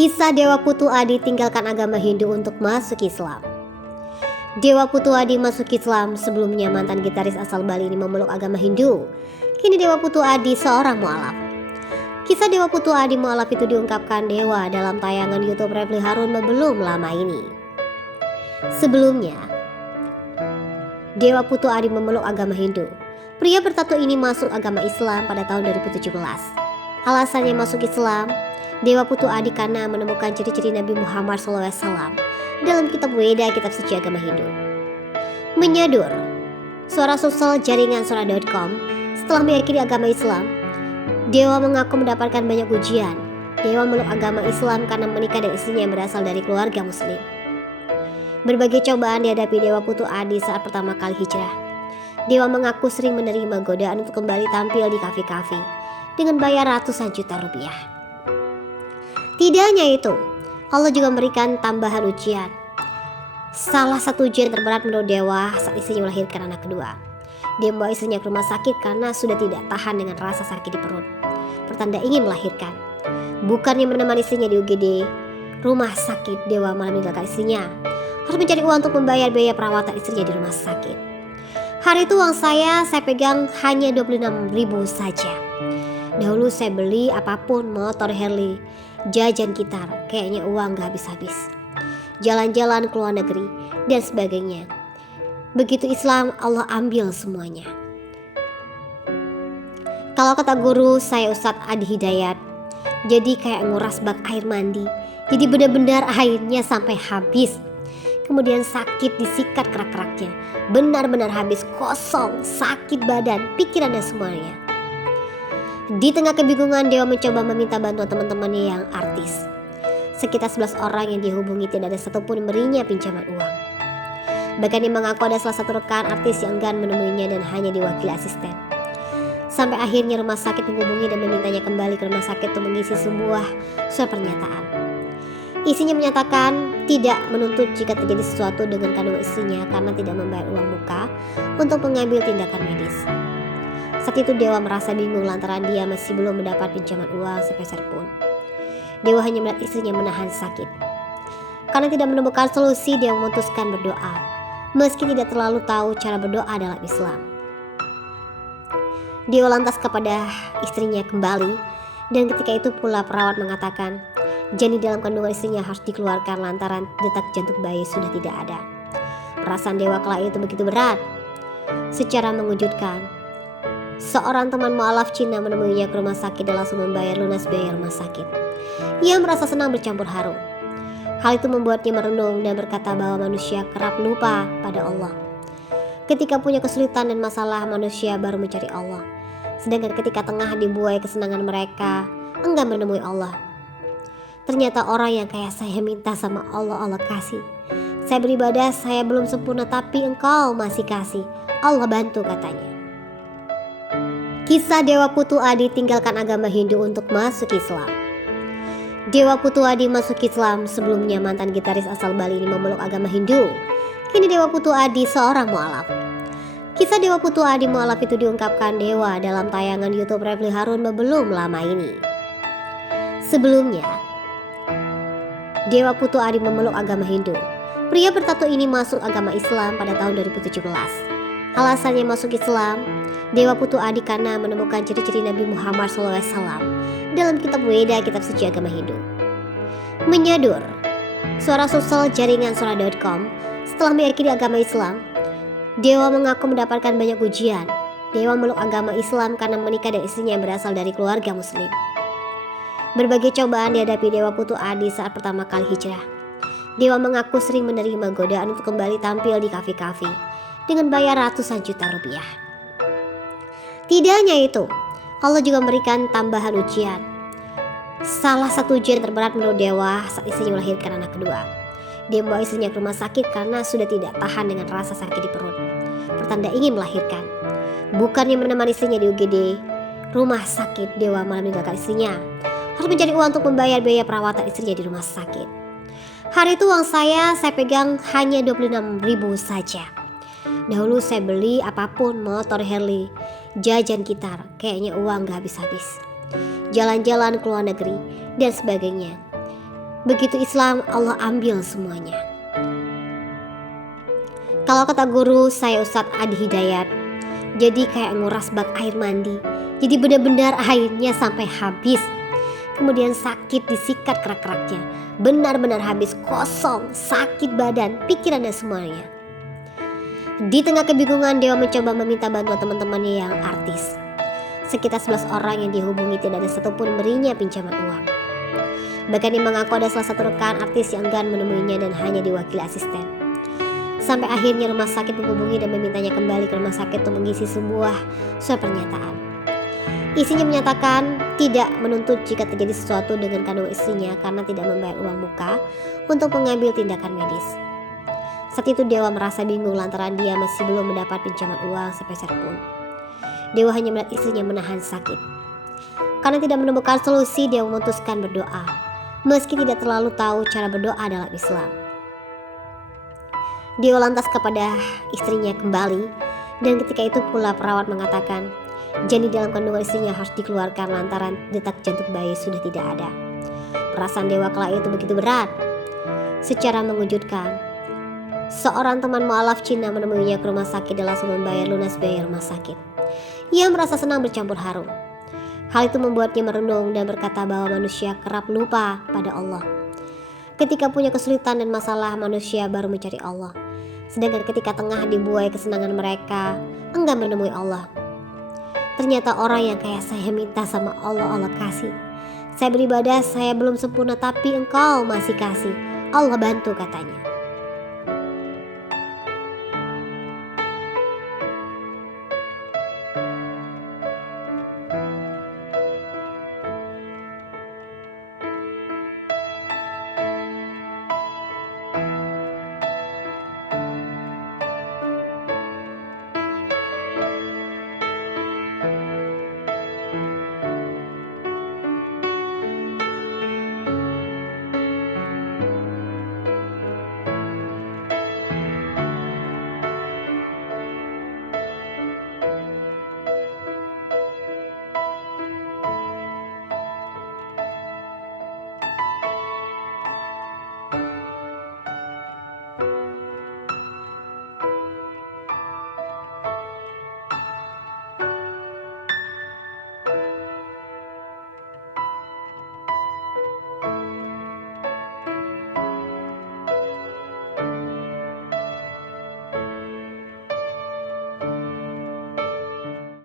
Kisah Dewa Putu Adi tinggalkan agama Hindu untuk masuk Islam. Dewa Putu Adi masuk Islam. Sebelumnya mantan gitaris asal Bali ini memeluk agama Hindu. Kini Dewa Putu Adi seorang mualaf. Kisah Dewa Putu Adi mualaf itu diungkapkan Dewa dalam tayangan YouTube Refli Harun belum lama ini. Sebelumnya, Dewa Putu Adi memeluk agama Hindu. Pria bertato ini masuk agama Islam pada tahun 2017. Alasannya masuk Islam, Dewa Putu Adi karena menemukan ciri-ciri Nabi Muhammad SAW dalam kitab Weda, kitab suci agama Hindu. Menyadur, suara sosial jaringan Sora.com, setelah meyakini agama Islam, Dewa mengaku mendapatkan banyak ujian. Dewa meluk agama Islam karena menikah dengan istrinya yang berasal dari keluarga muslim. Berbagai cobaan dihadapi Dewa Putu Adi saat pertama kali hijrah. Dewa mengaku sering menerima godaan untuk kembali tampil di kafe-kafe dengan bayar ratusan juta rupiah. Tidak hanya itu, Allah juga memberikan tambahan ujian. Salah satu ujian terberat menurut Dewa saat istrinya melahirkan anak kedua. Dia membawa istrinya ke rumah sakit karena sudah tidak tahan dengan rasa sakit di perut. Pertanda ingin melahirkan. Bukannya menemani istrinya di UGD rumah sakit, Dewa malah meninggalkan istrinya. Harus mencari uang untuk membayar biaya perawatan istrinya di rumah sakit. Hari itu uang saya pegang hanya 26.000 saja. Dahulu saya beli apapun, motor Harley, jajan gitar, kayaknya uang gak habis-habis. Jalan-jalan ke luar negeri dan sebagainya. Begitu Islam, Allah ambil semuanya. Kalau kata guru saya Ustadz Adi Hidayat, jadi kayak nguras bak air mandi. Jadi benar-benar airnya sampai habis. Kemudian sakit disikat kerak-keraknya. Benar-benar habis, kosong, sakit badan, pikiran dan semuanya. Di tengah kebingungan, Dewa mencoba meminta bantuan teman-temannya yang artis. Sekitar 11 orang yang dihubungi, tidak ada satupun yang berinya pinjaman uang. Bahkan dia mengaku ada salah satu rekan artis yang enggan menemuinya dan hanya diwakili asisten. Sampai akhirnya rumah sakit menghubungi dan memintanya kembali ke rumah sakit untuk mengisi sebuah surat pernyataan. Isinya menyatakan tidak menuntut jika terjadi sesuatu dengan kandungan istrinya karena tidak membayar uang muka untuk mengambil tindakan medis. Saat itu Dewa merasa bingung lantaran dia masih belum mendapat pinjaman uang sepeser pun. Dewa hanya melihat istrinya menahan sakit. Karena tidak menemukan solusi, dia memutuskan berdoa, meski tidak terlalu tahu cara berdoa dalam Islam. Dewa lantas kepada istrinya kembali, dan ketika itu pula perawat mengatakan janin dalam kandungan istrinya harus dikeluarkan lantaran detak jantung bayi sudah tidak ada. Perasaan Dewa kala itu begitu berat. Secara mengejutkan, seorang teman mualaf Cina menemuinya ke rumah sakit dan langsung membayar lunas biaya rumah sakit. Ia merasa senang bercampur haru. Hal itu membuatnya merenung dan berkata bahwa manusia kerap lupa pada Allah. Ketika punya kesulitan dan masalah, manusia baru mencari Allah. Sedangkan ketika tengah dibuai kesenangan mereka, enggan menemui Allah. Ternyata orang yang kayak saya minta sama Allah, Allah kasih. Saya beribadah, saya belum sempurna tapi engkau masih kasih. Allah bantu, katanya. Kisah Dewa Putu Adi tinggalkan agama Hindu untuk masuk Islam. Dewa Putu Adi masuk Islam. Sebelumnya mantan gitaris asal Bali ini memeluk agama Hindu. Kini Dewa Putu Adi seorang mualaf. Kisah Dewa Putu Adi mualaf itu diungkapkan Dewa dalam tayangan YouTube Refli Harun belum lama ini. Sebelumnya, Dewa Putu Adi memeluk agama Hindu. Pria bertato ini masuk agama Islam pada tahun 2017. Alasannya masuk Islam, Dewa Putu Adi karena menemukan ciri-ciri Nabi Muhammad SAW dalam kitab Weda, kitab suci agama Hindu. Menyadur, suara sosial jaringan Sora.com, setelah meyakini agama Islam, Dewa mengaku mendapatkan banyak ujian. Dewa meluk agama Islam karena menikah dengan istrinya yang berasal dari keluarga muslim. Berbagai cobaan dihadapi Dewa Putu Adi saat pertama kali hijrah. Dewa mengaku sering menerima godaan untuk kembali tampil di kafe-kafe dengan bayar ratusan juta rupiah. Tidak hanya itu, Allah juga memberikan tambahan ujian. Salah satu ujian terberat menurut Dewa saat istrinya melahirkan anak kedua. Dia membawa istrinya ke rumah sakit karena sudah tidak tahan dengan rasa sakit di perut. Pertanda ingin melahirkan. Bukannya menemani istrinya di UGD rumah sakit, Dewa malah meninggalkan istrinya. Harus mencari uang untuk membayar biaya perawatan istrinya di rumah sakit. Hari itu uang saya pegang hanya 26.000 saja. Dahulu saya beli apapun, motor Harley, jajan gitar, kayaknya uang gak habis-habis. Jalan-jalan ke luar negeri dan sebagainya. Begitu Islam, Allah ambil semuanya. Kalau kata guru saya Ustadz Adi Hidayat, jadi kayak nguras bak air mandi. Jadi benar-benar airnya sampai habis. Kemudian sakit disikat kerak-keraknya. Benar-benar habis, kosong, sakit badan, pikiran dan semuanya. Di tengah kebingungan, Dewa mencoba meminta bantuan teman-temannya yang artis. Sekitar 11 orang yang dihubungi, tidak ada satupun berinya pinjaman uang. Bahkan dia mengaku ada salah satu rekan artis yang enggan menemuinya dan hanya diwakili asisten. Sampai akhirnya rumah sakit menghubungi dan memintanya kembali ke rumah sakit untuk mengisi sebuah surat pernyataan. Isinya menyatakan tidak menuntut jika terjadi sesuatu dengan kandungan istrinya karena tidak membayar uang muka untuk mengambil tindakan medis. Saat itu Dewa merasa bingung lantaran dia masih belum mendapat pinjaman uang sepeser pun. Dewa hanya melihat istrinya menahan sakit. Karena tidak menemukan solusi, Dewa memutuskan berdoa. Meski tidak terlalu tahu cara berdoa dalam Islam. Dewa lantas kepada istrinya kembali, dan ketika itu pula perawat mengatakan janin dalam kandungan istrinya harus dikeluarkan lantaran detak jantung bayi sudah tidak ada. Perasaan Dewa kala itu begitu berat. Secara mengejutkan, seorang teman mualaf Cina menemuinya ke rumah sakit dan langsung membayar lunas biaya rumah sakit. Ia merasa senang bercampur haru. Hal itu membuatnya merenung dan berkata bahwa manusia kerap lupa pada Allah. Ketika punya kesulitan dan masalah, manusia baru mencari Allah. Sedangkan ketika tengah dibuai kesenangan mereka, enggan menemui Allah. Ternyata orang yang kayak saya minta sama Allah, Allah kasih. Saya beribadah, saya belum sempurna tapi engkau masih kasih. Allah bantu, katanya.